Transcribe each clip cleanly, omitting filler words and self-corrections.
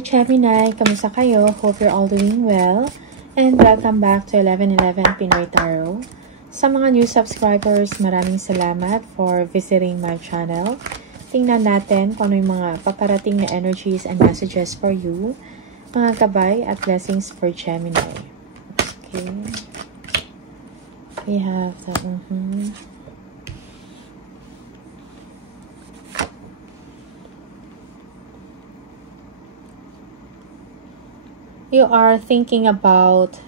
Hi Gemini, kamusta kayo? Hope you're all doing well. And welcome back to 1111 Pinoy Tarot. Sa mga new subscribers, maraming salamat for visiting my channel. Tingnan natin kung ano yung mga paparating na energies and messages for you. Mga gabay at blessings for Gemini. Okay. We have the... You are thinking about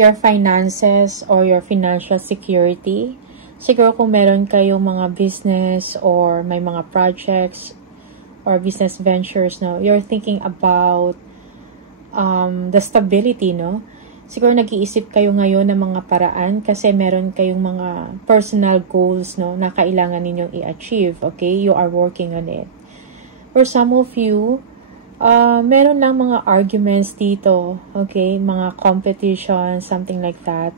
your finances or your financial security. Siguro kung meron kayong mga business or may mga projects or business ventures, no, you're thinking about the stability, no? Siguro nag-iisip kayo ngayon ng mga paraan kasi meron kayong mga personal goals, no, na kailangan ninyong i-achieve, okay? You are working on it. For some of you, meron lang mga arguments dito, okay? Mga competition, something like that.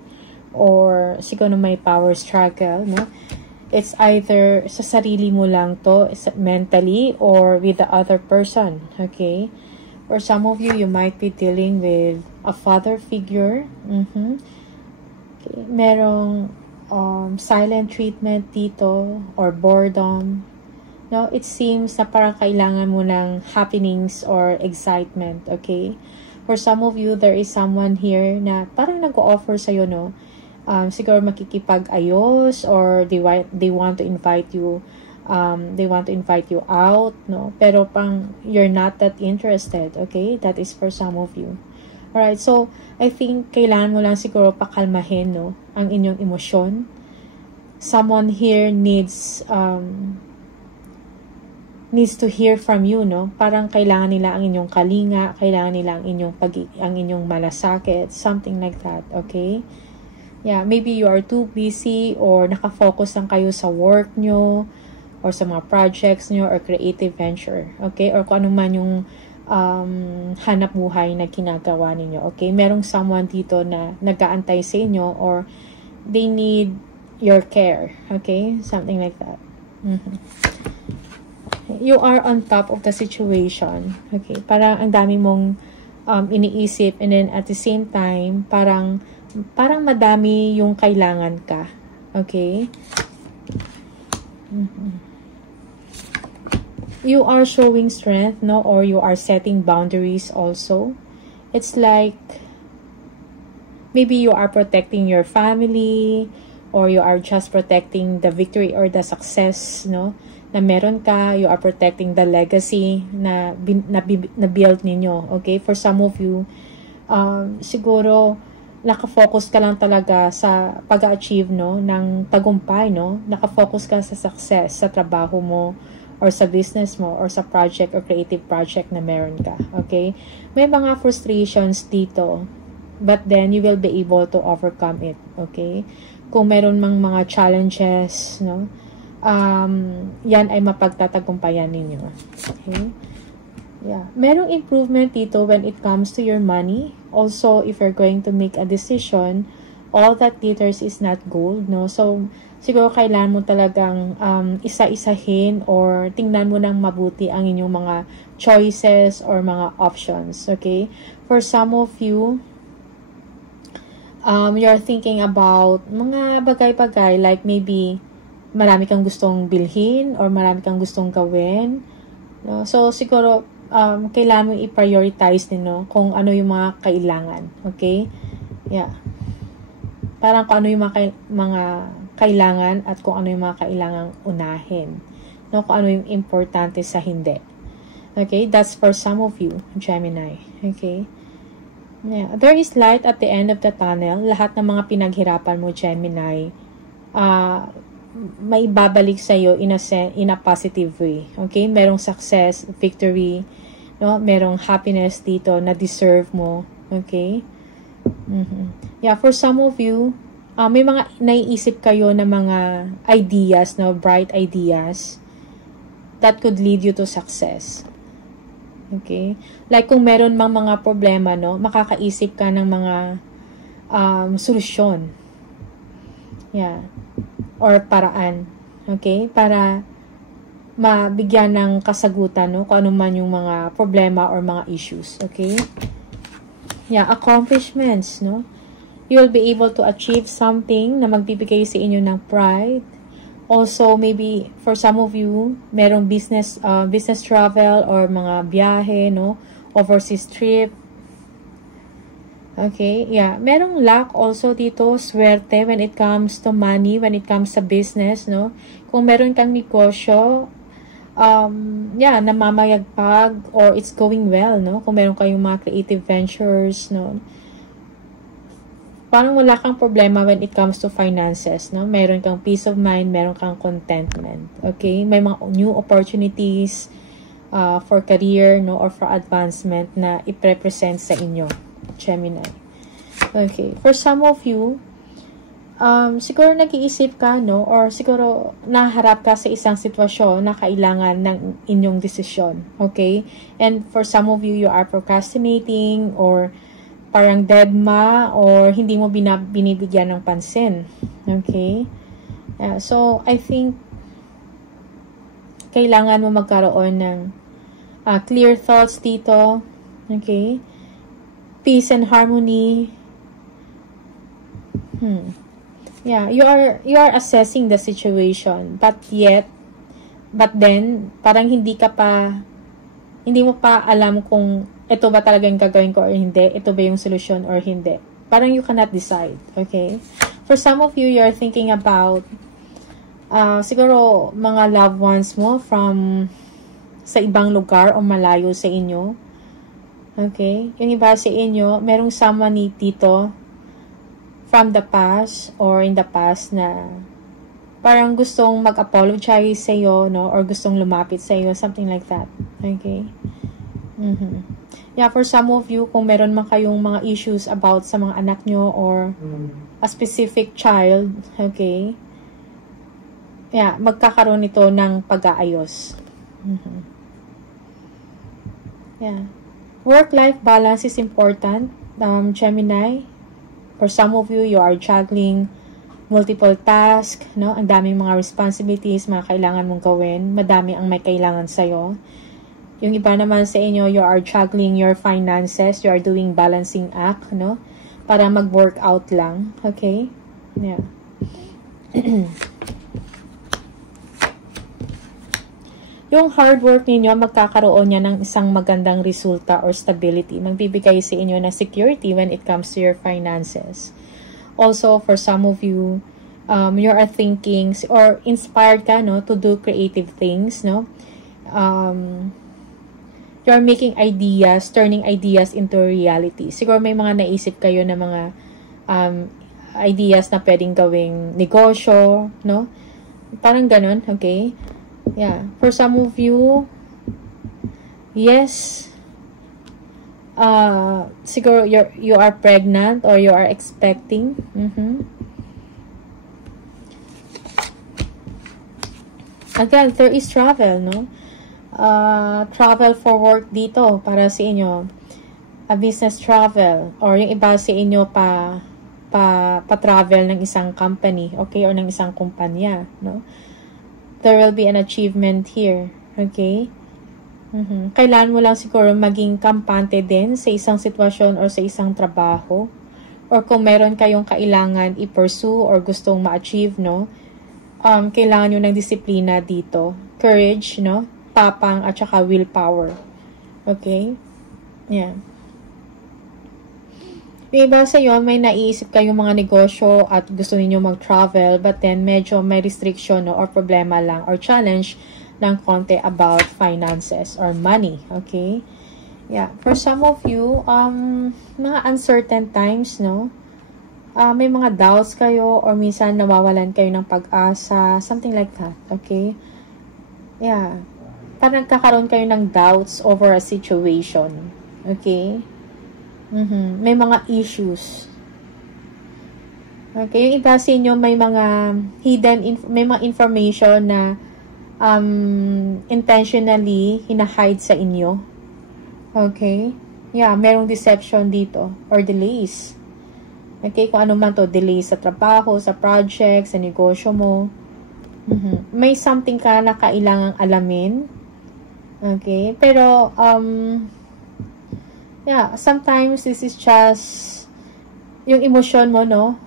Or siguro may power struggle, no? It's either sa sarili mo lang to, mentally, or with the other person, okay? For some of you, you might be dealing with a father figure. Okay. Merong silent treatment dito, or boredom. No, it seems na parang kailangan mo ng happenings or excitement, okay? For some of you, there is someone here na parang nag-o-offer sa'yo, no? Siguro makikipag-ayos or they want to invite you, out, no? Pero pang you're not that interested, okay? That is for some of you. Alright, so I think kailangan mo lang siguro pakalmahin, no? Ang inyong emosyon. Someone here needs to hear from you, no? Parang kailangan nila ang inyong kalinga, kailangan nila ang inyong malasakit, something like that, okay? Yeah, maybe you are too busy or nakafocus lang kayo sa work nyo or sa mga projects nyo or creative venture, okay? Or kung ano man yung hanap buhay na ginagawa ninyo, okay? Merong someone dito na nag-aantay sa inyo or they need your care, okay? Something like that. You are on top of the situation. Okay, parang ang dami mong iniisip and then at the same time, parang madami yung kailangan ka. Okay? You are showing strength, no? Or you are setting boundaries also. It's like maybe you are protecting your family or you are just protecting the victory or the success, no? Na meron ka, you are protecting the legacy na build ninyo, okay? For some of you, siguro, nakafocus ka lang talaga sa pag-achieve, no, ng tagumpay, no? Nakafocus ka sa success, sa trabaho mo, or sa business mo, or sa project or creative project na meron ka, okay? May mga frustrations dito, but then you will be able to overcome it, okay? Kung meron mang mga challenges, no, yan ay mapagtatagumpayan ninyo. Okay? Yeah. Merong improvement dito when it comes to your money. Also, if you're going to make a decision, all that glitters is not gold, no? So, siguro kailangan mo talagang isa-isahin or tingnan mo ng mabuti ang inyong mga choices or mga options, okay? For some of you, you're thinking about mga bagay-bagay like maybe marami kang gustong bilhin or marami kang gustong gawin. No? So, siguro, kailangan mo i-prioritize din, no? Kung ano yung mga kailangan. Okay? Yeah. Parang kung ano yung mga kailangan at kung ano yung mga kailangang unahin. No? Kung ano yung importante sa hindi. Okay? That's for some of you, Gemini. Okay? Yeah. There is light at the end of the tunnel. Lahat ng mga pinaghirapan mo, Gemini, may babalik sa iyo in a positive way. Okay? Merong success, victory, no? Merong happiness dito na deserve mo. Okay? Yeah, for some of you, may mga naiisip kayo na mga ideas, no? Bright ideas that could lead you to success. Okay? Like kung meron mang mga problema, no? Makakaisip ka ng mga solusyon. Yeah. Or paraan, okay? Para mabigyan ng kasagutan, no? Kung ano man yung mga problema or mga issues, okay? Yeah, accomplishments, no? You will be able to achieve something na magbibigay sa inyo ng pride. Also, maybe for some of you, merong business travel or mga biyahe, no? Overseas trip. Okay, yeah. Merong luck also dito, swerte when it comes to money, when it comes to business, no? Kung meron kang negosyo, yeah, namamayagpag or it's going well, no? Kung meron kayong mga creative ventures, no? Parang wala kang problema when it comes to finances, no? Meron kang peace of mind, meron kang contentment, okay? May mga new opportunities for career, no? Or for advancement na i-represent sa inyo, Gemini. Okay, for some of you, siguro nag-iisip ka, no? Or siguro naharap ka sa isang sitwasyon na kailangan ng inyong desisyon, okay? And for some of you, you are procrastinating or parang deadma or hindi mo binibigyan ng pansin. Okay? So, I think kailangan mo magkaroon ng clear thoughts dito. Okay? Peace and harmony. Yeah, you are assessing the situation, but then parang hindi mo pa alam kung ito ba talaga yung gagawin ko or hindi, ito ba yung solution or hindi. Parang you cannot decide, okay? For some of you, you're thinking about siguro mga loved ones mo from sa ibang lugar o malayo sa inyo. Okay? Yung iba sa inyo, merong someone dito from the past or in the past na parang gustong mag-apologize sa iyo, no? Or gustong lumapit sa iyo, something like that. Okay? Yeah, for some of you, kung meron man kayong mga issues about sa mga anak nyo or a specific child, okay? Yeah, magkakaroon ito ng pag-aayos. Yeah. Work-life balance is important, Gemini. For some of you, you are juggling multiple tasks, no? Ang daming mga responsibilities, mga kailangan mong gawin. Madami ang may kailangan sa'yo. Yung iba naman sa inyo, you are juggling your finances, you are doing balancing act, no? Para mag-workout lang, okay? Yeah. Yung hard work ninyo, magkakaroon niya ng isang magandang resulta or stability. Magbibigay sa inyo ng security when it comes to your finances. Also, for some of you, you are thinking or inspired ka, no, to do creative things, no? You're making ideas, turning ideas into reality. Siguro may mga naisip kayo na mga ideas na pwedeng gawing negosyo, no? Parang ganun, okay? Yeah. For some of you, yes, siguro you are pregnant or you are expecting. Again, there is travel, no? Travel for work dito para sa inyo. A business travel or yung iba sa inyo pa-travel ng isang company, okay, or ng isang kumpanya, no? There will be an achievement here, okay? Kailangan mo lang siguro maging kampante din sa isang sitwasyon or sa isang trabaho, or kung meron kayong kailangan i-pursue or gustong ma-achieve, no? Kailangan nyo ng disiplina dito, courage, no? Tapang at saka willpower. Okay? Yeah. Yung iba sa iyo, may naiisip kayong mga negosyo at gusto niyo mag-travel, but then medyo may restriction, no, or problema lang or challenge ng konti about finances or money. Okay? Yeah. For some of you, mga uncertain times, no? May mga doubts kayo or minsan nawawalan kayo ng pag-asa, something like that. Okay? Yeah. Parang nagkakaroon kayo ng doubts over a situation. Okay? May mga issues. Okay? Yung iba sa inyo may mga may mga information na intentionally hinahide sa inyo. Okay? Yeah, merong deception dito or delays. Okay? Kung ano man to, delays sa trabaho, sa project, sa negosyo mo. May something ka na kailangang alamin. Okay? Pero, yeah, sometimes this is just yung emotion mo, no?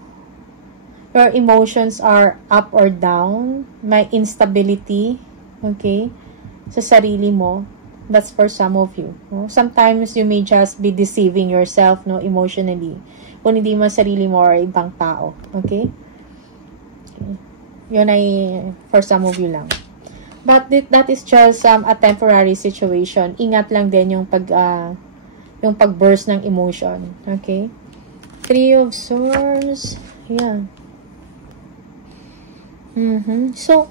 Your emotions are up or down. May instability. Okay? Sa sarili mo. That's for some of you. No? Sometimes you may just be deceiving yourself, no, emotionally. Kung hindi mo sarili mo or ibang tao. Okay? Yun ay for some of you lang. But that is just a temporary situation. Ingat lang din yung pag-burst ng emotion. Okay? 3 of Swords. Yeah. So,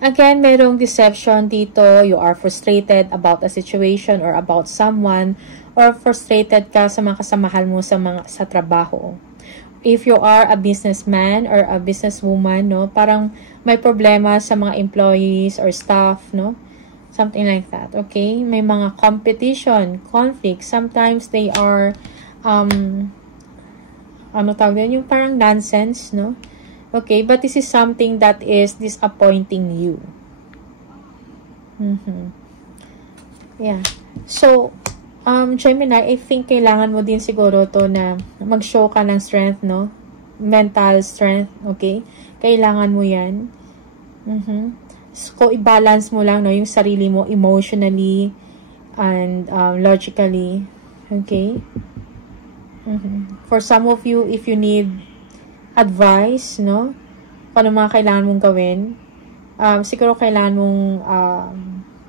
again, merong deception dito. You are frustrated about a situation or about someone, or frustrated ka sa mga kasamahan mo sa trabaho. If you are a businessman or a businesswoman, no, parang may problema sa mga employees or staff, no? Something like that, okay? May mga competition, conflict. Sometimes they are, ano tawag din? Yung parang nonsense, no? Okay, but this is something that is disappointing you. Yeah. So, Gemini, I think kailangan mo din siguro to na mag-show ka ng strength, no? Mental strength, okay? Kailangan mo yan. So, i-balance mo lang, no? Yung sarili mo emotionally and logically. Okay? For some of you, if you need advice, no? Kung ano mga kailangan mong gawin, siguro kailangan mong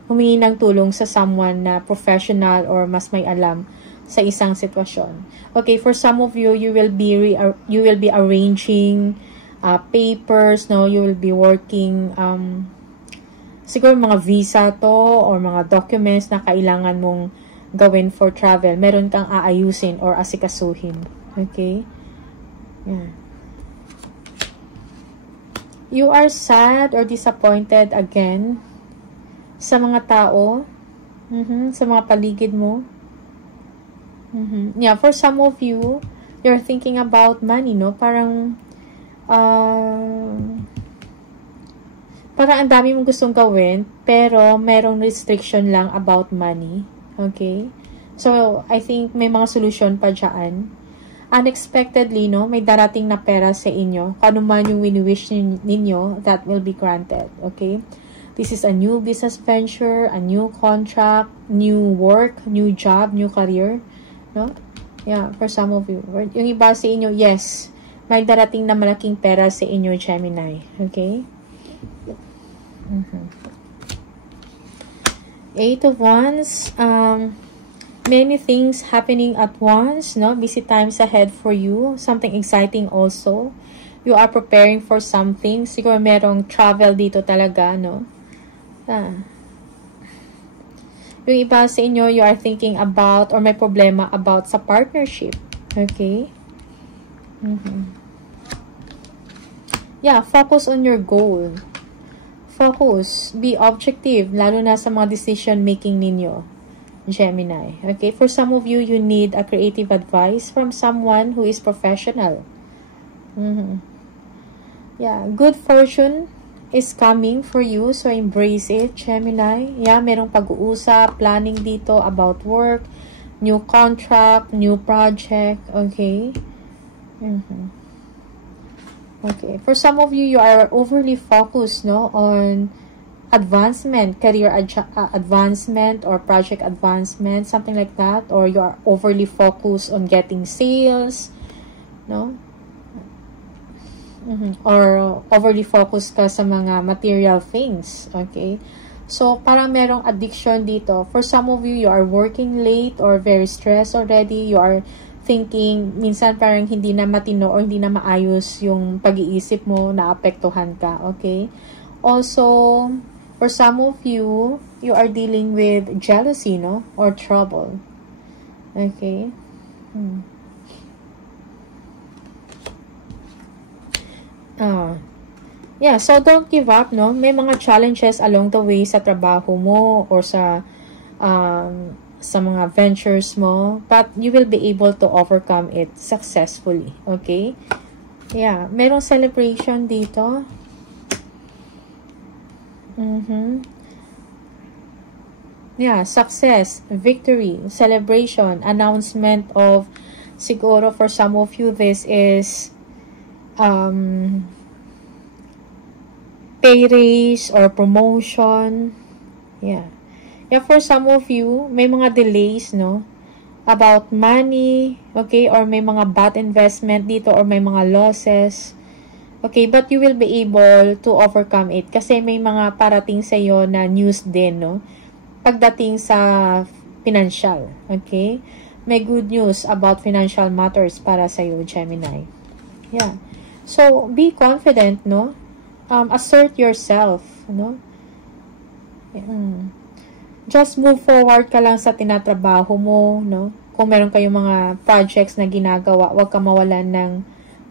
humingi ng tulong sa someone na professional or mas may alam sa isang sitwasyon. Okay, for some of you, you will be arranging papers, no? You will be working siguro mga visa to or mga documents na kailangan mong gawin for travel. Meron kang aayusin or asikasuhin. Okay? Yeah. You are sad or disappointed again sa mga tao, sa mga paligid mo. Yeah, for some of you, you're thinking about money, no? Parang ang dami mong gustong gawin, pero merong restriction lang about money. Okay? So, I think may mga solution pa dyan. Unexpectedly, no, may darating na pera sa inyo. Kung ano man yung wini-wish ninyo, that will be granted. Okay? This is a new business venture, a new contract, new work, new job, new career. No? Yeah, for some of you. Yung iba sa inyo, yes, may darating na malaking pera sa inyo, Gemini. Okay? 8 of Wands. Many things happening at once, no? Busy times ahead for you. Something exciting also. You are preparing for something. Siguro merong travel dito talaga, no? Yung iba sa inyo, you are thinking about or may problema about sa partnership. Okay? Yeah, focus on your goal. Focus. Be objective, lalo na sa mga decision making ninyo. Gemini. Okay, for some of you, you need a creative advice from someone who is professional. Yeah, good fortune is coming for you, so embrace it, Gemini. Yeah, merong pag-uusap, planning dito about work, new contract, new project. Okay. Okay, for some of you, you are overly focused, no, on advancement, career advancement or project advancement, something like that, or you are overly focused on getting sales, no? Or overly focused ka sa mga material things, okay? So, parang merong addiction dito. For some of you, you are working late or very stressed already. You are thinking, minsan parang hindi na matino or hindi na maayos yung pag-iisip mo, naapektuhan ka, okay? Also, for some of you, you are dealing with jealousy, no? Or trouble. Okay? Yeah, so don't give up, no? May mga challenges along the way sa trabaho mo or sa mga ventures mo, but you will be able to overcome it successfully. Okay? Yeah, merong celebration dito. Yeah, success, victory, celebration, announcement of, siguro for some of you, this is pay raise or promotion. Yeah. Yeah, for some of you, may mga delays, no? About money, okay? Or may mga bad investment dito or may mga losses. Okay, but you will be able to overcome it kasi may mga parating sa iyo na news din, no? Pagdating sa financial, okay? May good news about financial matters para sa iyo, Gemini. Yeah. So, be confident, no? Assert yourself, no? Just move forward ka lang sa tinatrabaho mo, no? Kung meron kayong mga projects na ginagawa, huwag ka mawalan ng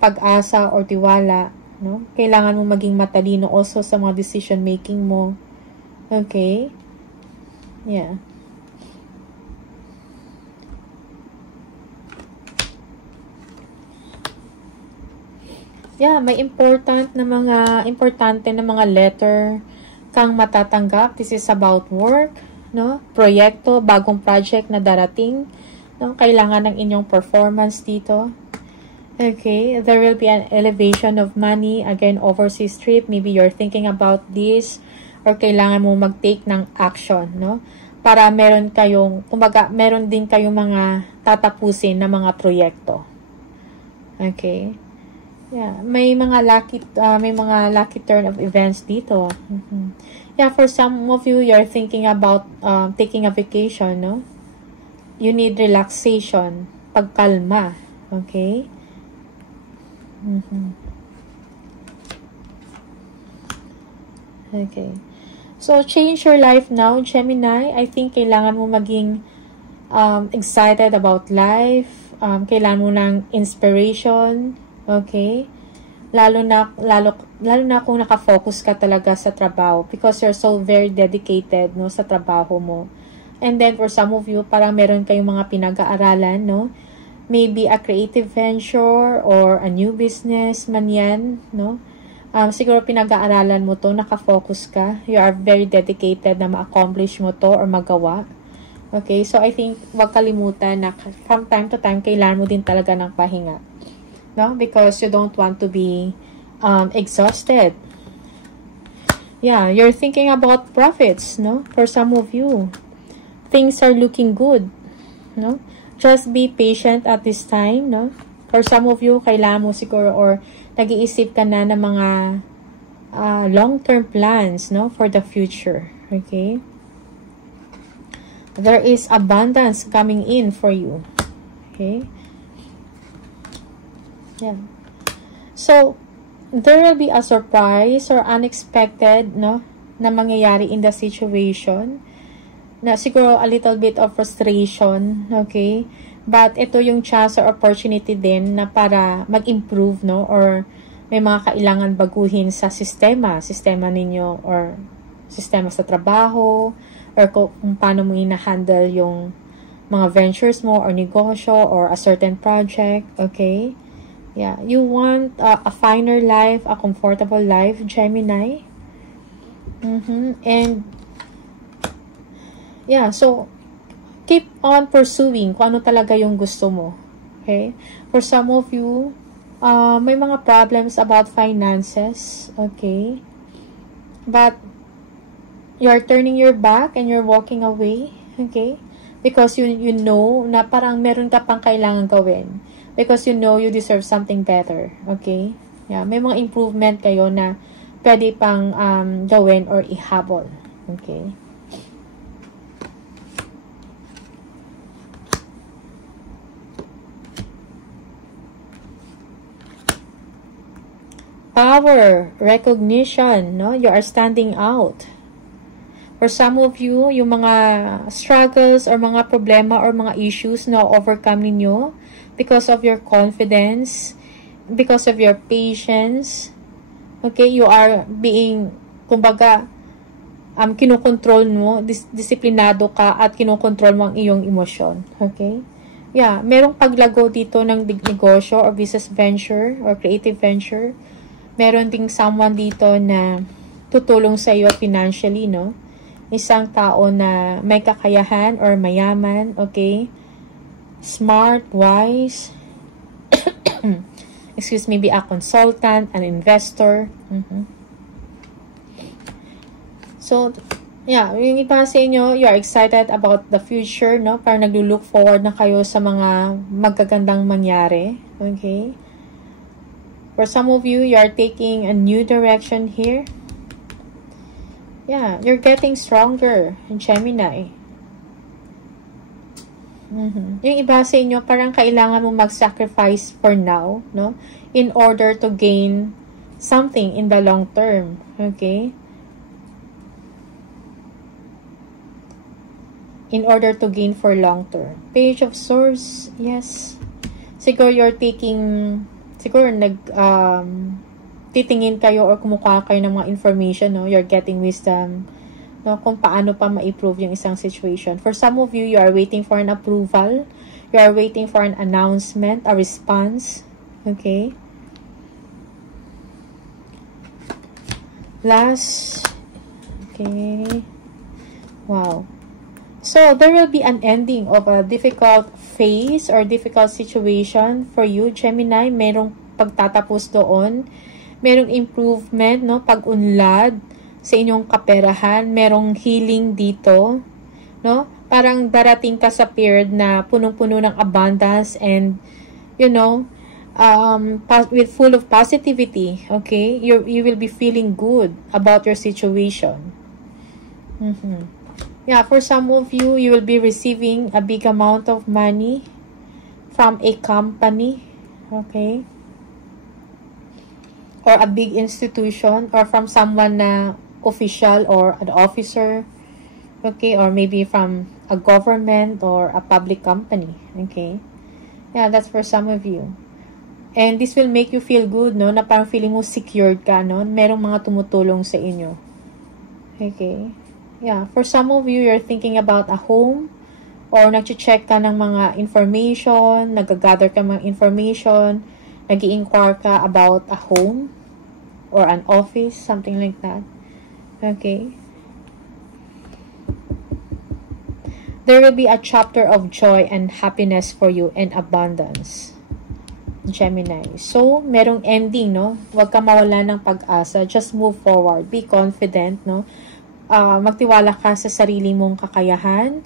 pag-asa or tiwala, no? Kailangan mo maging matalino also sa mga decision making mo. Okay? Yeah. Yeah, may importante na mga letter kang matatanggap. This is about work, no? Proyekto, bagong project na darating, no? Kailangan ng inyong performance dito. Okay, there will be an elevation of money, again, overseas trip. Maybe you're thinking about this or kailangan mo mag-take ng action, no? Para meron din kayong mga tatapusin na mga proyekto. Okay? Yeah, may mga lucky turn of events dito. Yeah, for some of you, you're thinking about taking a vacation, no? You need relaxation, pagkalma, okay? Okay. So, change your life now, Gemini. I think kailangan mo maging excited about life. Kailangan mo ng inspiration. Okay? Lalo na kung nakafocus ka talaga sa trabaho because you're so very dedicated, no, sa trabaho mo. And then, for some of you, parang meron kayong mga pinag-aaralan, no? Maybe a creative venture or a new business man yan, no? Siguro pinag-aaralan mo to, nakafocus ka. You are very dedicated na ma-accomplish mo to or magawa. Okay? So, I think, wag kalimutan na from time to time, kailangan mo din talaga ng pahinga. No? Because you don't want to be exhausted. Yeah, you're thinking about profits, no? For some of you, things are looking good, no? Just be patient at this time, no? For some of you, kailangan mo siguro or nag-iisip ka na ng mga long-term plans, no? For the future, okay? There is abundance coming in for you, okay? Yeah. So, there will be a surprise or unexpected, no, na mangyayari in the situation. Na siguro a little bit of frustration, okay? But ito yung chance or opportunity din na para mag-improve, no? Or may mga kailangan baguhin sa sistema ninyo or sistema sa trabaho or kung paano mo ina-handle yung mga ventures mo or negosyo or a certain project, okay? Yeah, you want a finer life, a comfortable life, Gemini. And yeah, so keep on pursuing kung ano talaga yung gusto mo. Okay? For some of you, may mga problems about finances. Okay? But you're turning your back and you're walking away. Okay? Because you know na parang meron ka pang kailangan gawin. Because you know you deserve something better. Okay? Yeah, may mga improvement kayo na pwede pang gawin or ihabol. Okay? Power, recognition, no? You are standing out. For some of you, yung mga struggles or mga problema or mga issues na overcome ninyo because of your confidence, because of your patience, okay? You are being, kumbaga, kinokontrol mo, disiplinado ka at kinokontrol mo ang iyong emosyon, okay? Yeah, merong paglago dito ng negosyo or business venture or creative venture. Meron ding someone dito na tutulong sa iyo financially, no? Isang tao na may kakayahan or mayaman, okay? Smart, wise, excuse me, be a consultant, an investor. So, yeah, yung iba sa inyo, you are excited about the future, no? Parang naglo-look forward na kayo sa mga magagandang mangyari, okay? For some of you, you are taking a new direction here. Yeah, you're getting stronger in Gemini. Yung iba sa inyo, parang kailangan mo mag-sacrifice for now, no? In order to gain something in the long term, okay? In order to gain for long term. Page of Swords, yes. Siguro you're taking, siguro titingin kayo or kumukuha kayo ng mga information, no? You're getting wisdom, no, kung paano pa ma-improve yung isang situation. For some of you, you are waiting for an approval. You are waiting for an announcement, a response. Okay? Last. Okay. Wow. So, there will be an ending of a difficult phase or difficult situation for you, Gemini. Merong pagtatapos doon. Merong improvement, no? Pag-unlad sa inyong kaperahan, merong healing dito, no? Parang darating ka sa period na punong-puno ng abundance and, you know, with full of positivity, okay? You will be feeling good about your situation. Yeah, for some of you, you will be receiving a big amount of money from a company, okay? Or a big institution, or from someone na official or an officer, okay, or maybe from a government or a public company, okay. Yeah, that's for some of you. And this will make you feel good, no, na parang feeling mo secured ka, no, merong mga tumutulong sa inyo, okay. Yeah, for some of you, you're thinking about a home, or nag-check ka ng mga information, nag-gather ka mga information, nag-i-inquire ka about a home or an office, something like that. Okay. There will be a chapter of joy and happiness for you and abundance, Gemini. So, merong ending, no? Huwag ka mawala ng pag-asa. Just move forward. Be confident, no? Magtiwala ka sa sarili mong kakayahan.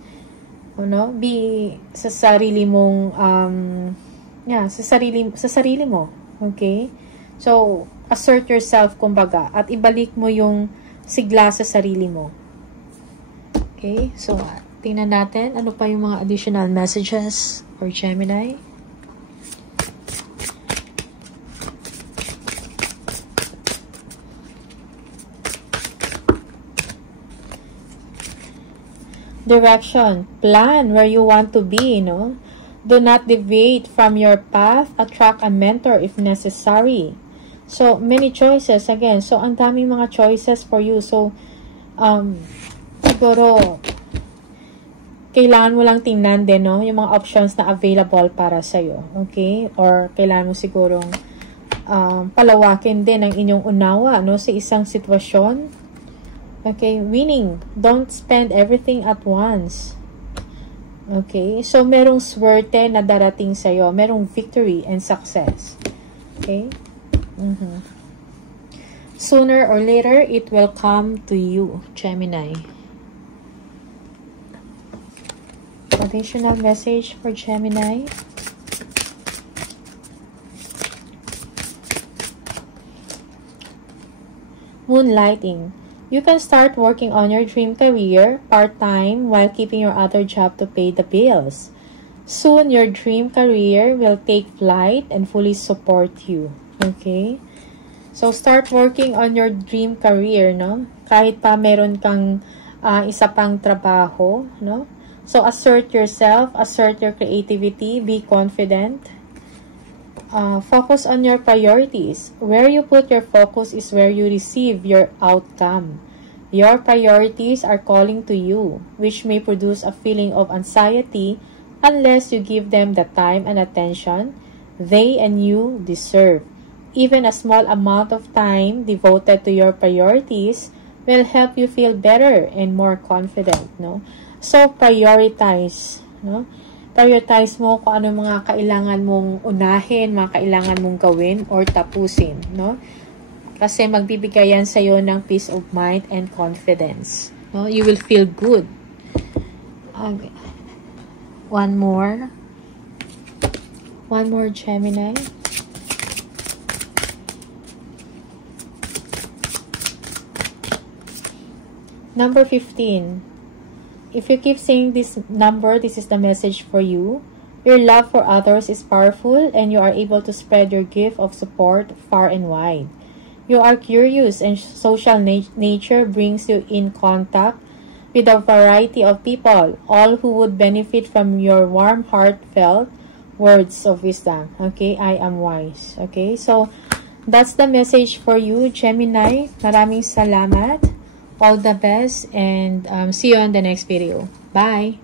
No? Be sa sarili mong, sa sarili mo. Okay? So, assert yourself, kumbaga, at ibalik mo yung sigla sa sarili mo. Okay, so tingnan natin ano pa yung mga additional messages for Gemini. Direction, plan where you want to be, no? Do not deviate from your path, attract a mentor if necessary. So, many choices again. So, ang daming mga choices for you. So, siguro, kailangan mo lang tingnan din, no? Yung mga options na available para sa'yo. Okay? Or, kailangan mo sigurong palawakin din ang inyong unawa, no? Sa isang sitwasyon. Okay? Winning. Don't spend everything at once. Okay? So, merong swerte na darating sa'yo. Merong victory and success. Okay? Sooner or later, it will come to you, Gemini. Additional message for Gemini. Moonlighting. You can start working on your dream career part-time while keeping your other job to pay the bills. Soon, your dream career will take flight and fully support you. Okay? So, start working on your dream career, no? Kahit pa meron kang isa pang trabaho, no? So, assert yourself, assert your creativity, be confident. Focus on your priorities. Where you put your focus is where you receive your outcome. Your priorities are calling to you, which may produce a feeling of anxiety unless you give them the time and attention they and you deserve. Even a small amount of time devoted to your priorities will help you feel better and more confident, no? So, prioritize, no? Prioritize mo kung ano mga kailangan mong unahin, mga kailangan mong gawin or tapusin, no? Kasi magbibigay yan sa'yo ng peace of mind and confidence, no? You will feel good. Okay. One more, Gemini. Number 15. If you keep saying this number, this is the message for you. Your love for others is powerful and you are able to spread your gift of support far and wide. You are curious and social nature brings you in contact with a variety of people, all who would benefit from your warm, heartfelt words of wisdom. Okay, I am wise. Okay, so that's the message for you, Gemini. Maraming salamat. All the best and see you on the next video. Bye!